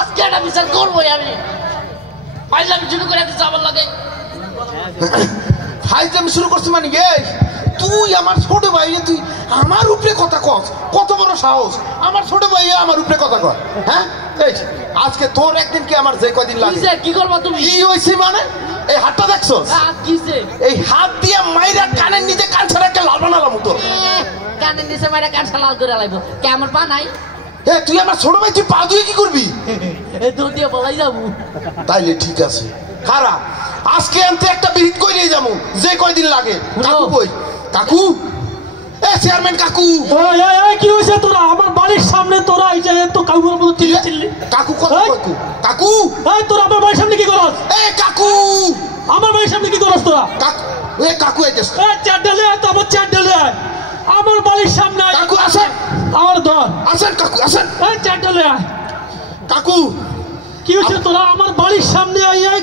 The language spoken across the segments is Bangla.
আজকে একটা বিচার করবোই আমি। ফাইজলামি শুরু করে দিচ্ছে আমার লাগে। ফাইজলামি শুরু করছি মানে তুই আমার ছোট ভাই, তুই আমার উপরে কথা কস, কত বড় সাহস! আমার ছোট ভাই আমার উপরে কথা কর, হ্যাঁ? এই আজকে তোর একদিন কি আমার যে কদিন লাগে কি করবা তুমি? কি হইছে মানে এই হাতটা দেখছো? এই হাত দিয়ে মাইরা কানের নিচে কান ছাড়া একটা লাল বানালাম তোর। কানের নিচে মাইরা কান ছাড়া লাল করে লাইবো কে? আমার পা নাই। তুই আমার ছোট ভাই, তুই পা ধুয়ে কি করবি? দুধ দিয়ে বলাই যাবো। তাইলে ঠিক আছে, খারাপ আজকে আনতে একটা বিহিত কই নিয়ে যাবো যে কয়দিন লাগে। কাকু কই? কাকু, চেয়ারম্যান কাকু। কি হয়েছে তোরা আমার বাড়ির সামনে? তোরা এই যে তো কাকুর মতো চিল্লি। কাকু কত? কাকু কাকু তোরা আমার বাড়ির সামনে কি করস? কাকু আমার বাড়ির সামনে কি করস তোরা? কাকু কাকু চার ডালে তো আমার চার ডালে আমার বাড়ির সামনে কাকু আসেন। আমার ধর আসেন কাকু আসেন। চার ডালে কাকু কি হয়েছে তোরা আমার বাড়ির সামনে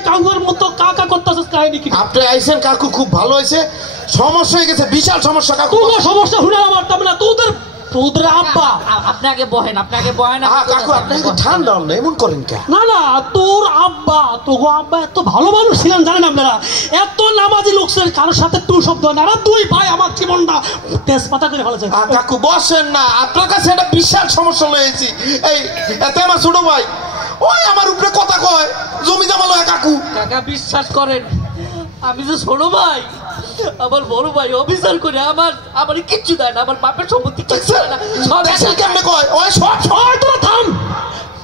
কাকুর মতো কাকা করতেছিস? কাহিনী কি? আপনি আইছেন কাকু, খুব ভালো হয়েছে। সমস্যা হয়ে গেছে, বিশাল সমস্যা কাকু। কোনো সমস্যা শুনে পারতাম না। তোদের আব্বা। আপনি আগে বহেন, আপনি আগে বহেন। কাকু আপনি ঠান্ডা হন না, এমন করেন কে? না না, তোর আব্বা, তোগো আব্বা এত ভালো মানুষ ছিলেন জানেন আপনারা? এত নামাজি লোকদের কারোর সাথে টু শব্দ না। দুই ভাই আমার জীবনটা তেজপাতা করে ফেলেছে। কাকু বসেন না, আপনার কাছে একটা বিশাল সমস্যা লয়েছি। এই এতে আমার ছোট ভাই ওই আমার উপরে কথা কয়, জমি জমা লয়। কাকু কাকা বিশ্বাস করেন, আমি যে ছোট ভাই, আমার বড় ভাই অফিসার করে আমার কিচ্ছু দেয় না, আমার বাপের সম্পত্তি কিচ্ছু দেয় না। সব কেমনে কয়? ওই সব তোরা থাম।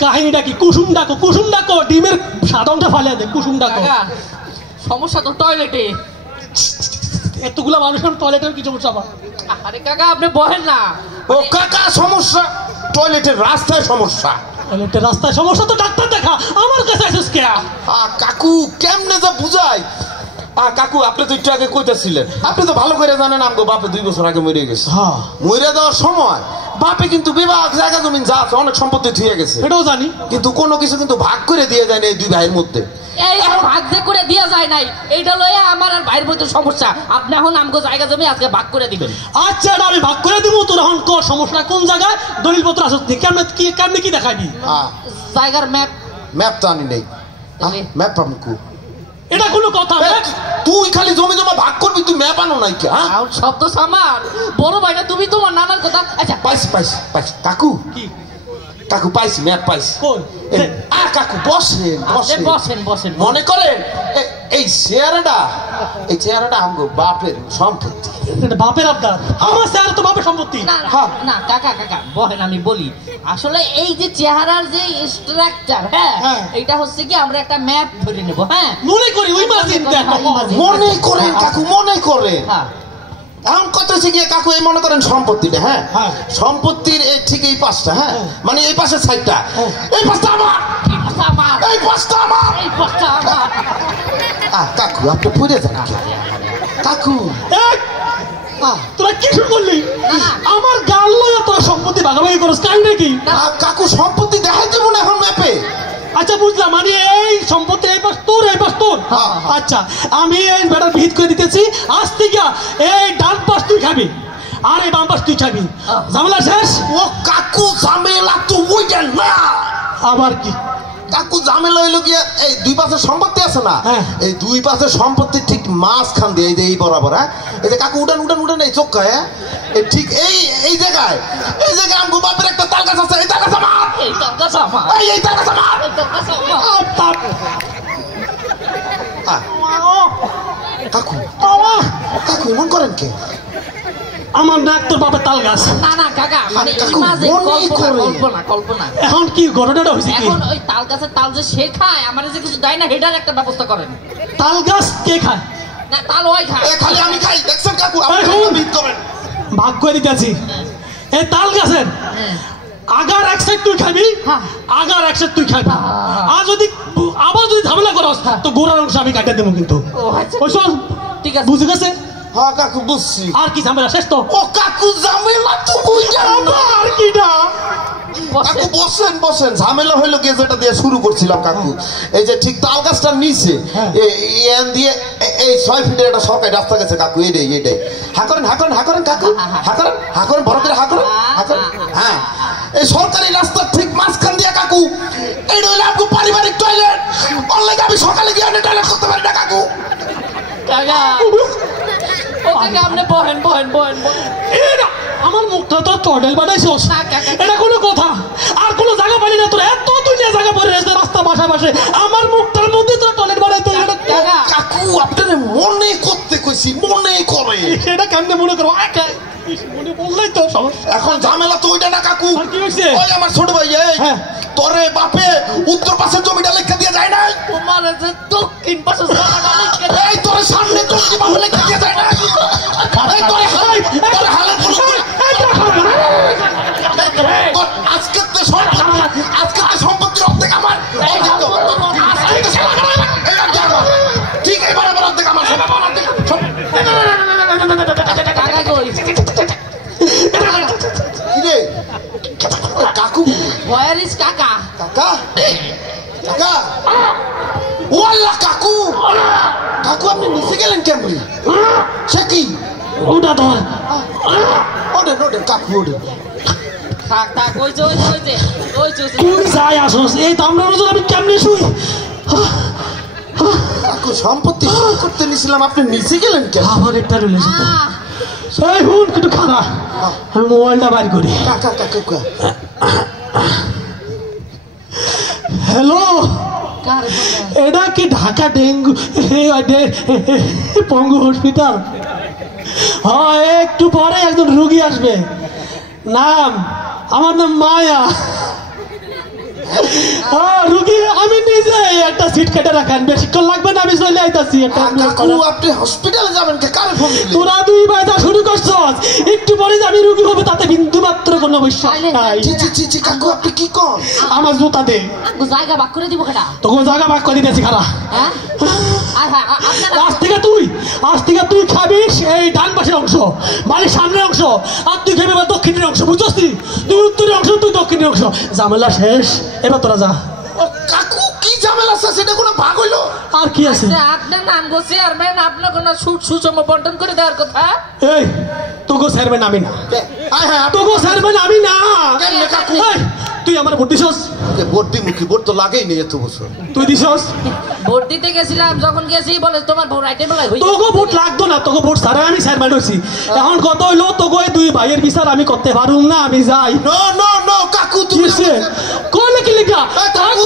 কাহিনীটা কি? কুসুম ডাকো, কুসুম ডাকো, ডিমের সাদংটা ফালিয়ে দে, কুসুম ডাকো। সমস্যা তো টয়লেটে। এতগুলা মানুষের টয়লেটের কি সমস্যা? আরে কাকা আপনি বহেন না। ও কাকা সমস্যা টয়লেটের রাস্তায় সমস্যা। টয়লেটের রাস্তায় সমস্যা তো ডাক্তার দেখা, আমার কাছে আসিস কে? কাকু কেমনে যা বুঝাই। কাকু আপনি তো একটু আগে কইতেছিলেন, আপনি তো ভালো করে জানেন আমগো বাপে 2 বছর আগে মরে গেছে। মরে যাওয়ার সময় বাপে কিন্তু বিভাগ জায়গা জমিন যা আছে অনেক সম্পত্তি থুয়ে গেছে, এটাও জানি। কিন্তু কোনো কিছু কিন্তু ভাগ করে দিয়ে যায় না এই 2 ভাইয়ের মধ্যে। এই ভাগ যে করে দিয়া যায় নাই, এইটা লইয়া আমার আর ভাইয়ের মধ্যে সমস্যা। আপনি এখন আমগো জায়গা জমি আজকে ভাগ করে দিবেন। আচ্ছা এটা আমি ভাগ করে দিব। তোর এখন কর সমস্যা কোন জায়গায়? দলিলপত্র আসছ কেমনে কি দেখাবি? জায়গার ম্যাপ তো আনি নেই। ম্যাপ পাবো কু? এটা কোনো কথা? তুই খালি জমি জমা ভাগ করবি, তুই ম্যাপ আনো নাই কে? শব্দ সামার বড় ভাইটা, তুমি তোমার নানার কথা। আচ্ছা পাইছি কাকু। কি কাকু পাইছি, ম্যাপ পাইছি। কাকু বসেন বসেন বসেন। মনে করেন এই চেয়ারটা আমগো বাপের সম্পত্তি। বাপের আবদার? আমার চেয়ার তো বাপের সম্পত্তি না। কাকা বহেন, আমি বলি। আসলে এই যে চেহারার যে স্ট্রাকচার, হ্যাঁ এটা হচ্ছে কি আমরা একটা ম্যাপ ধরে নেব। হ্যাঁ মনে করি ওই মাঝে মনে করেন কাকু, মনে করেন। এখন কত হচ্ছে গিয়ে কাকু, এই মনে করেন সম্পত্তিটা, হ্যাঁ সম্পত্তির ঠিক এই পাশটা, হ্যাঁ মানে এই পাশের সাইডটা, এই পাশটা আমার, এই পাশটা আমার, এই পাশটা আমার। কাকু আপনি পুরে যান কাকু। তোরা কি শুরু করলি? আমার গাল লয়ে তোরা সম্পত্তি ভাগাভাগি করস কাই নাকি? কাকু সম্পত্তি দেখাই দেবো না এখন ম্যাপে। আচ্ছা বুঝলাম, মানে এই সম্পত্তি এই পাশ তোর, এই পাশ তোর। আচ্ছা আমি এই বেটার ভিত করে দিতেছি, আজ থেকে এই ডান পাশ তুই খাবি আর এই বাম পাশ তুই খাবি। ঝামেলা শেষ? ও কাকু ঝামেলা তো ওইটা না। আবার কি? কাকু ঝামেলা হইলো গিয়া এই 2 পাশের সম্পত্তি আছে না, এই 2 পাশের সম্পত্তি ঠিক মাঝখান দিয়ে এই বরাবর, হ্যাঁ এই যে কাকু উঠান এই চোখা, হ্যাঁ ঠিক এই জায়গায় আমগো বাপের একটা তাল গাছ আছে। এই তাল গাছ আমার, এই তাল গাছ আমার, এই তাল গাছ আমার, এই তাল গাছ আমার। কাকু এমন করেন কে? আমার নাক তোর বাপের তাল গাছ। না কাকা, মানে কল্পনা। এখন কি ঘটনাটা হয়েছে কি? এখন ওই তাল গাছের তাল যে সে খায়, আমার যে কিছু দেয় না, হেটার একটা ব্যবস্থা করেন। তাল গাছ কে খায়? না তাল ওই খায়, খালি আমি খাই। দেখছেন কাকু, আপনি ভিত করেন। ভাগ করে দিতেছি। এই তাল গাছের আগার এক সাইড তুই খাবি, আগার এক সাইড তুই খাবি। আর যদি আবার ঝামেলা করস তো গোড়ার অংশ আমি কাটে দেবো কিন্তু। ঠিক আছে, বুঝে গেছে? হ্যাঁ কাকু বুঝছি। আর কি ঝামেলা শেষ তো? ও কাকু ঝামেলা তো বুঝা আর কি না। কাকু বসেন। ঝামেলা হইলো গিয়ে যেটা দিয়ে শুরু করছিলাম কাকু, এই যে ঠিক তাল গাছটার নিচে দিয়ে এই 6 ফিটের একটা সরকারি রাস্তা গেছে কাকু। এইটাই হা করেন কাকু, হা করেন বড় করে হা করেন। হ্যাঁ এই সরকারি রাস্তার ঠিক মাঝখান দিয়ে কাকু এইটা হলো আপনি পারিবারিক টয়লেট। অনলাইনে আমি সকালে গিয়ে টয়লেট করতে পারি না কাকু। কাকা ও কাকা আপনি বহেন বহেন বহেন বহেন। আমার মুখটা তো টয়লেট বানাইছস, না, কাকা। এটা কোনো কথা? আর কোনো জায়গা পালি না তোর? এত দুনিয়া জায়গা পড়ে আছে রাস্তা পাশাপাশি, আমার মুখটার মধ্যে তোর টয়লেট বানাইতো? কাকা কাকু আপনারে মনে করতে কইছি, মনে করে। সেটা কেমনে মনে করো? মনে বললেই তো সমস্যা। এখন ঝামেলা তো ওইটা না কাকু। আর কি হইছে? ওই আমার ছোট ভাই এই হ্যাঁ। তোরে বাপে উত্তর পাশের জমিটা লেখা দিয়ে যায় না? তোমার যে দক্ষিণ পাশে জায়গাটা লিখে দে। এই তোরে সামনে দক্ষিণ বাপে লেখা দিয়ে যায় না? এই তোরে হালে বলো আজকে তো সম্পত্তির অর্ধেক আমার। ঠিক এবার আবার অর্ধেক আমার। কাকা কই কিরে কাকু? where is কাকা? কাকা কাকা ওয়াল্লাহ কাকু, কাকু আপনি নিচে গেলেন কেমনি? সে কি? ওটা ধর। ওডেন ওডেন কাকু ওডেন। থাক থাক ওই যে ওই যে ওই যে ওই যে তুই যাই আসস, এই তামরা নজর আমি কেমনে শুই? কাকু সম্পত্তি শুরু করতে নিছিলাম, আপনি নিচে গেলেন কেন? আমার একটা রিলেশন। এই হুন কিন্তু খানা, আমি মোবাইলটা বাইর করি। কাকা কাকা হ্যালো, কার এটা কি ঢাকা ডেঙ্গু পঙ্গু হসপিটাল? হ্যাঁ, একটু পরে একজন রুগী আসবে। নাম আমার নাম মায়া। হ্যাঁ রুগী আমি নিজে, একটা সিট কেটে রাখেন, বেশিক্ষণ লাগবে না, আমি চলে আইতাছি। কাকু আপনি হসপিটালে যাবেন কে? কারে ফোন দিলেন? তোরা দুই ভাই যা শুরু করছস, একটু পরে আমি রুগী হবে, তাতে বিন্দু মাত্র কোনো বিশ্বাস নাই। জি জি জি জি কাকু আপনি কি কোন? আমার জুতা দে, জায়গা ভাগ করে দিব কেডা? তোকে জায়গা ভাগ করে দিয়েছি খারা। হ্যাঁ আর হ্যাঁ আপনারা আজ থেকে তুই খাবিস এই ডান পাশের অংশ, বাড়ির সামনের অংশ, আর তুই খাবি এবার দক্ষিণের অংশ, বুঝছস? তুই উত্তরের অংশ, তুই দক্ষিণের অংশ। ঝামেলা শেষ, এবার তোরা যা। ও কাকু কি ঝামেলা আছে? সেটা কোনো ভাগ হইলো? আর কি আছে? আপনার নাম গো চেয়ারম্যান, আপনার কোনো সুষম বন্টন করে দেওয়ার কথা। এই তোকে চেয়ারম্যান আমি না, আয় হ্যাঁ তোকে চেয়ারম্যান আমি না। কেমনে কাকু? এই, তুই আমার ভোট দিছস? ভোট দিমুখী, ভোট তো লাগেই নেই এত বছর। তুই দিছস? ভোট দিতে গেছিলাম, যখন গেছি বলে তোমার ভোট রাইটে বেলায় হই। তোকে ভোট লাগতো না, তোকে ভোট ছাড়া আমি চেয়ারম্যান হইছি। এখন কত হইলো তোকে দুই ভাইয়ের বিচার আমি করতে পারুম না, আমি যাই। নো নো নো কাকু তুমি কইলে কি লিখা? কাকু